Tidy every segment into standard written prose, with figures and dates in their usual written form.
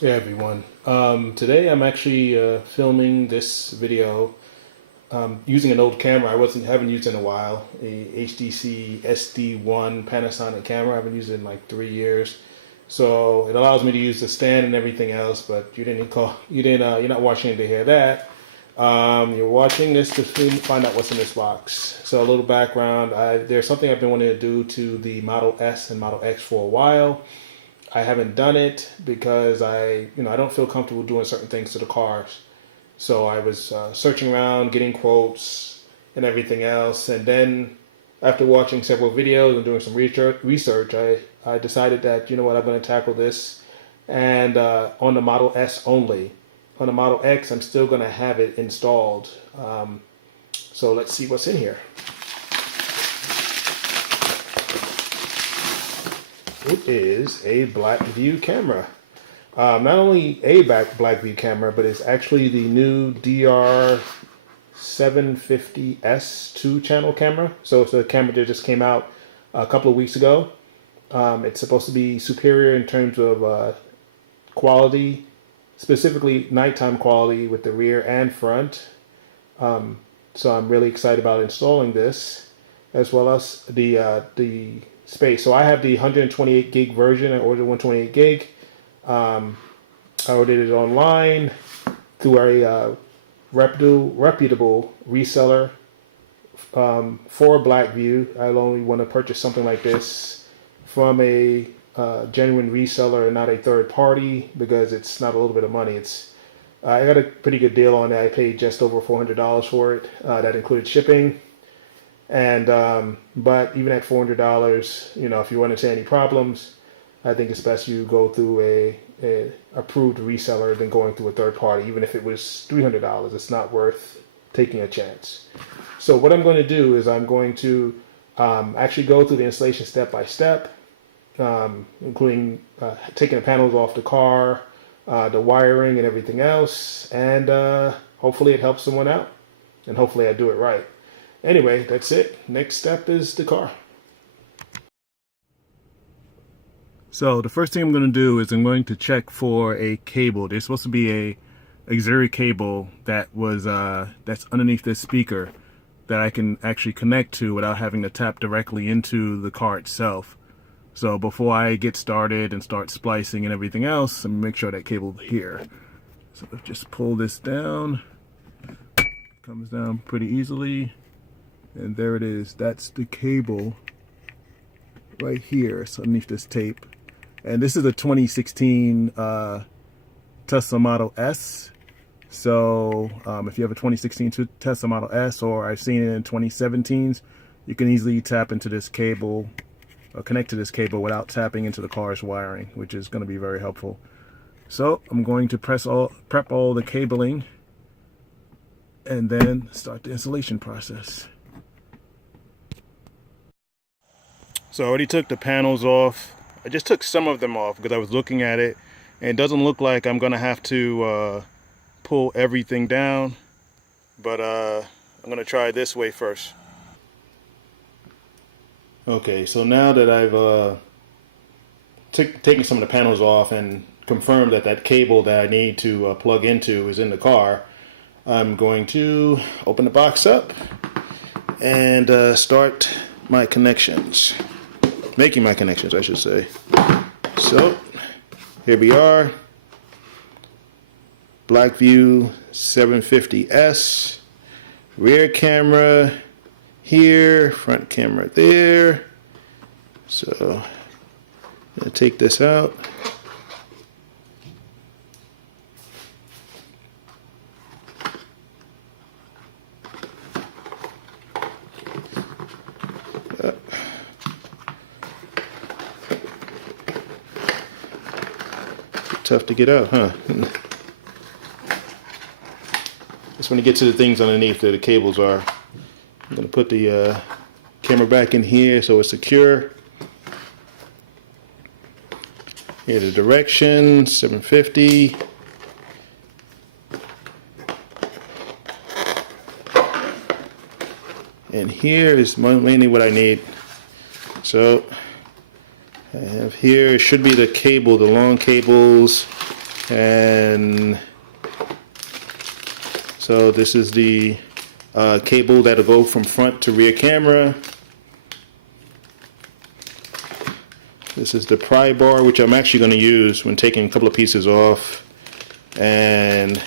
Hey everyone. Today I'm actually filming this video using an old camera. Haven't used in a while. A HTC SD1 Panasonic camera. I haven't used it in like 3 years. So it allows me to use the stand and everything else. But you're not watching it to hear that. You're watching this to find out what's in this box. So a little background. There's something I've been wanting to do to the Model S and Model X for a while. I haven't done it because I don't feel comfortable doing certain things to the cars. So I was searching around, getting quotes and everything else. And then after watching several videos and doing some research, I decided that, I'm going to tackle this and on the Model S only. On the Model X, I'm still going to have it installed. So let's see what's in here. It is a Blackvue camera. Not only a Blackvue camera, but it's actually the new DR750S-2 camera. So it's a camera that just came out a couple of weeks ago. It's supposed to be superior in terms of quality, specifically nighttime quality with the rear and front. So I'm really excited about installing this, as well as the space. So I have the 128 gig version. I ordered 128 gig. I ordered it online through a reputable reseller for Blackvue. I only want to purchase something like this from a genuine reseller and not a third party, because it's not a little bit of money. I got a pretty good deal on it. I paid just over $400 for it. That included shipping. And but even at $400, if you run into any problems, I think it's best you go through a approved reseller than going through a third party. Even if it was $300, it's not worth taking a chance. So what I'm going to do is I'm going to actually go through the installation step by step, including taking the panels off the car, the wiring and everything else, and hopefully it helps someone out, and hopefully I do it right. Anyway, that's it. Next step is the car. So the first thing I'm going to do is I'm going to check for a cable. There's supposed to be a auxiliary cable that was that's underneath this speaker that I can actually connect to without having to tap directly into the car itself. So before I get started and start splicing and everything else, I'm going to make sure that cable's here. So just pull this down. Comes down pretty easily. And there it is. That's the cable right here. It's underneath this tape. And this is a 2016 Tesla Model S. So if you have a 2016 Tesla Model S, or I've seen it in 2017s, you can easily tap into this cable, or connect to this cable without tapping into the car's wiring, which is going to be very helpful. So I'm going to prep all the cabling and then start the installation process. So I already took the panels off. I just took some of them off because I was looking at it, and it doesn't look like I'm gonna have to pull everything down, but I'm gonna try this way first. Okay, so now that I've taken some of the panels off and confirmed that that cable that I need to plug into is in the car, I'm going to open the box up and start my connections. Making my connections, I should say. So here we are. Blackvue 750S. Rear camera here, front camera there. So I'm going to take this out. Tough to get out, huh? Just when you get to the things underneath where the cables are. I'm going to put the camera back in here so it's secure. Here's the direction, 750. And here is mainly what I need. So I have here, it should be the cable, the long cables And so this is the cable that'll go from front to rear camera. This is the pry bar, which I'm actually going to use when taking a couple of pieces off. And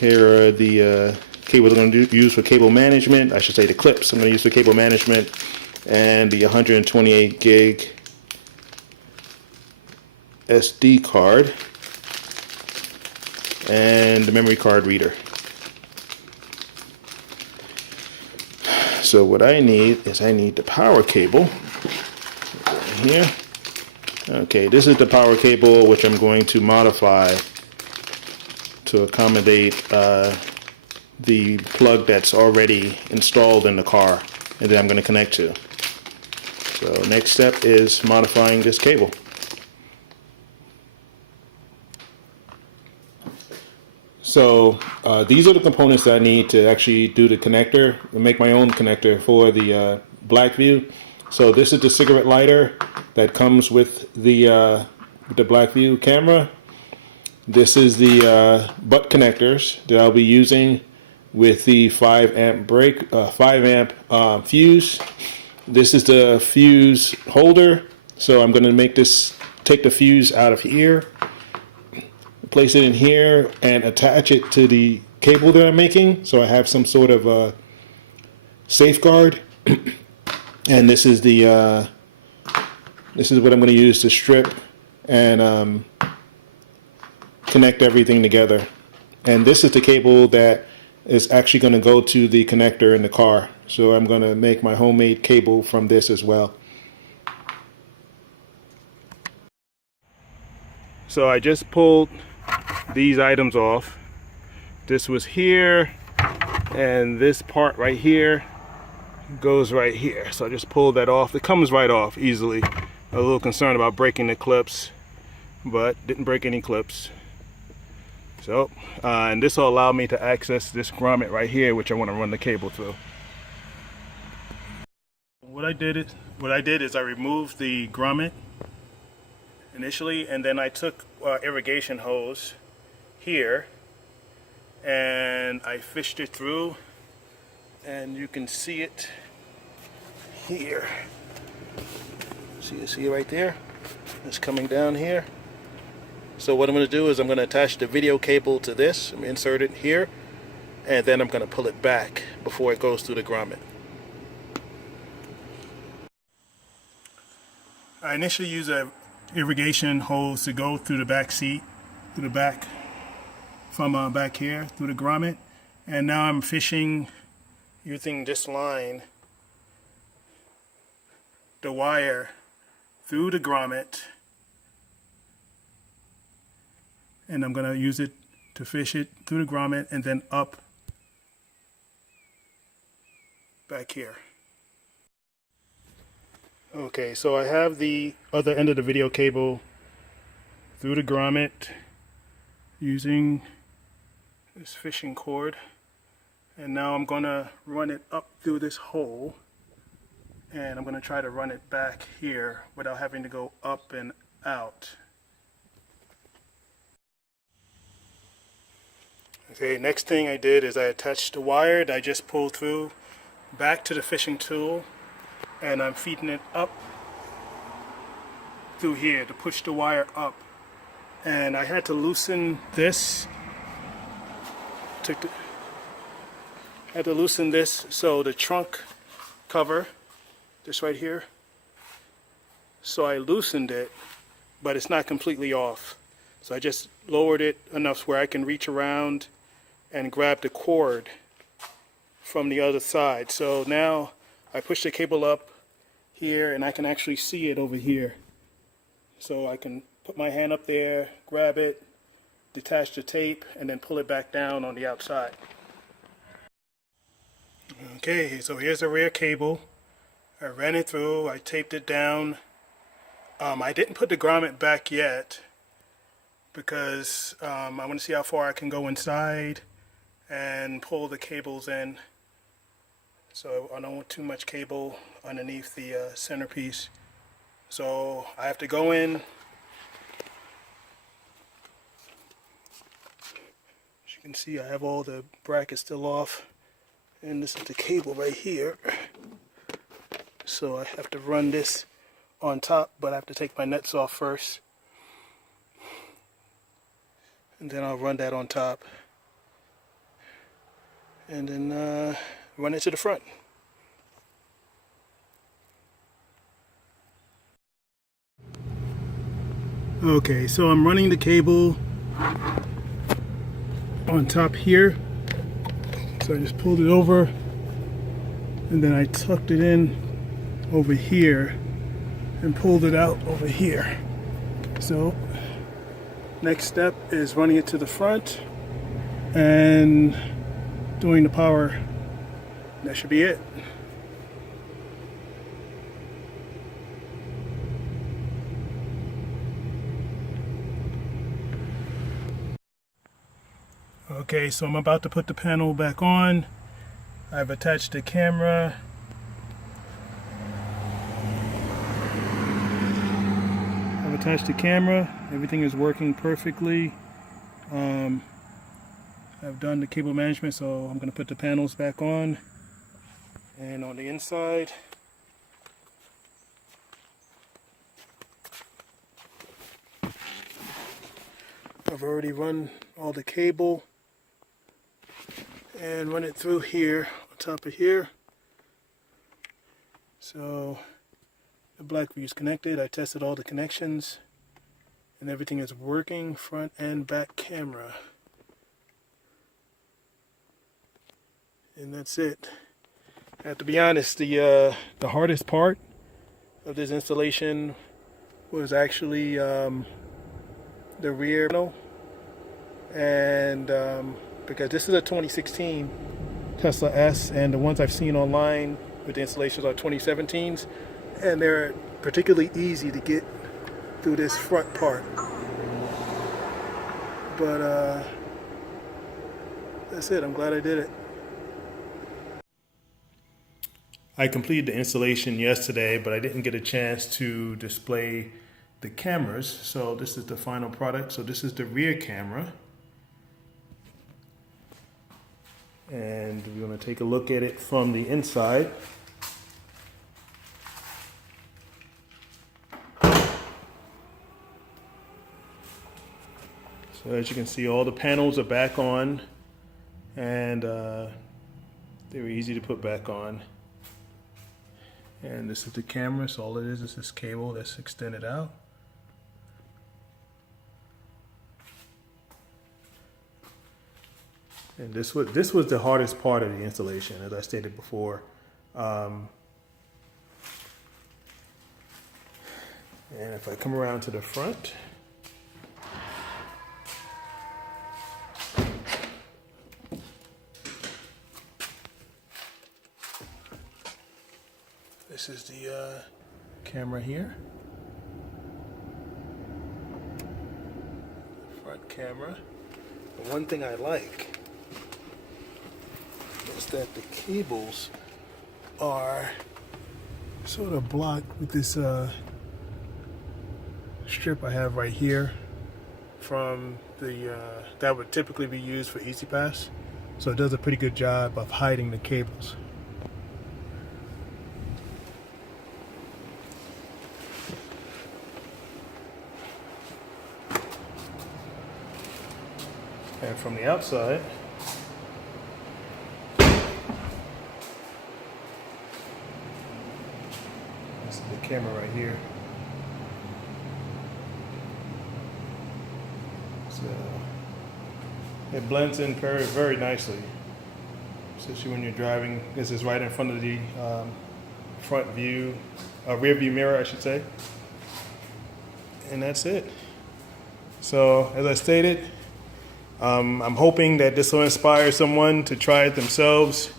here are the cables I'm going to use for cable management. I should say the clips I'm going to use for cable management, and the 128 gig SD card, and the memory card reader. So what I need is the power cable. Here. Okay, this is the power cable, which I'm going to modify to accommodate the plug that's already installed in the car, and then I'm going to connect to. So next step is modifying this cable. So these are the components that I need to actually do the connector and make my own connector for the Blackvue. So this is the cigarette lighter that comes with the Blackvue camera. This is the butt connectors that I'll be using with the 5 amp fuse. This is the fuse holder. So I'm going to take the fuse out of here, place it in here, and attach it to the cable that I'm making, so I have some sort of safeguard. And this is what I'm going to use to strip and connect everything together. And this is the cable that is actually going to go to the connector in the car. So I'm going to make my homemade cable from this as well. So I just pulled these items off. This was here, and this part right here goes right here. So I just pulled that off. It comes right off easily. A little concerned about breaking the clips, but didn't break any clips. So, and this will allow me to access this grommet right here, which I want to run the cable through. What I did is I removed the grommet initially, and then I took irrigation hose here and I fished it through, and you can see it here. See it right there? It's coming down here. So what I'm going to do is I'm going to attach the video cable to this. I'm going to insert it here, and then I'm going to pull it back before it goes through the grommet. I initially use a irrigation hose to go through the back seat, through the back, from back here through the grommet, and now I'm fishing using this line, the wire through the grommet, and I'm going to use it to fish it through the grommet and then up back here. Okay, so I have the other end of the video cable through the grommet using this fishing cord, and now I'm going to run it up through this hole, and I'm going to try to run it back here without having to go up and out. Okay, next thing I did is I attached the wire that I just pulled through back to the fishing tool, and I'm feeding it up through here to push the wire up. And I had to loosen this. So the trunk cover, this right here. So I loosened it, but it's not completely off. So I just lowered it enough where I can reach around and grab the cord from the other side. So now I push the cable up here, and I can actually see it over here. So I can put my hand up there, grab it, detach the tape, and then pull it back down on the outside. Okay, so here's the rear cable. I ran it through, I taped it down. I didn't put the grommet back yet because I want to see how far I can go inside and pull the cables in. So I don't want too much cable underneath the centerpiece. So I have to go in You can see I have all the brackets still off, and this is the cable right here. So I have to run this on top, but I have to take my nuts off first, and then I'll run that on top, and then run it to the front. Okay, so I'm running the cable on top here. So I just pulled it over, and then I tucked it in over here and pulled it out over here. So next step is running it to the front and doing the power. That should be it. Okay, so I'm about to put the panel back on. I've attached the camera. Everything is working perfectly. I've done the cable management, so I'm going to put the panels back on. And on the inside, I've already run all the cable and run it through here on top of here. So the Blackvue is connected. I tested all the connections and everything is working, front and back camera. And that's it. I have to be honest, the hardest part of this installation was actually the rear panel, and because this is a 2016 Tesla S, and the ones I've seen online with the installations are 2017s, and they're particularly easy to get through this front part. But that's it. I'm glad I did it. I completed the installation yesterday, but I didn't get a chance to display the cameras. So this is the final product. So this is the rear camera. And we're going to take a look at it from the inside. So as you can see, all the panels are back on, and they were easy to put back on. And this is the camera, so all it is this cable that's extended out. And this was the hardest part of the installation, as I stated before. And if I come around to the front, this is the camera here. Front camera. The one thing I like is that the cables are sort of blocked with this strip I have right here from the that would typically be used for EasyPass. So it does a pretty good job of hiding the cables. And from the outside, this is the camera right here. So it blends in very, very nicely, especially when you're driving. This is right in front of the front view, rear view mirror, I should say. And that's it. So as I stated, I'm hoping that this will inspire someone to try it themselves.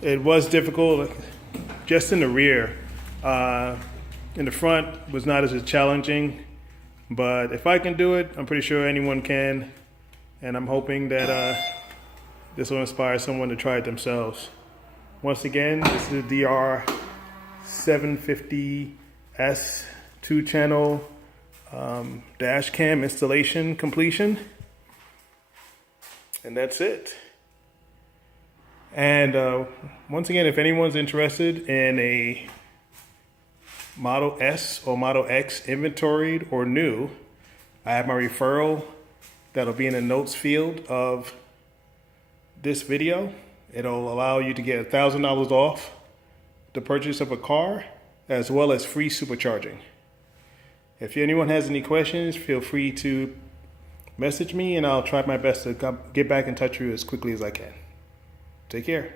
It was difficult just in the rear. In the front was not as challenging, but if I can do it, I'm pretty sure anyone can. And I'm hoping that this will inspire someone to try it themselves. Once again, this is the DR750S 2-channel dash cam installation completion. And that's it. And once again, if anyone's interested in a Model S or Model X inventoried or new, I have my referral that'll be in the notes field of this video. It'll allow you to get $1,000 off the purchase of a car, as well as free supercharging. If anyone has any questions, feel free to message me and I'll try my best to get back in touch with you as quickly as I can. Take care.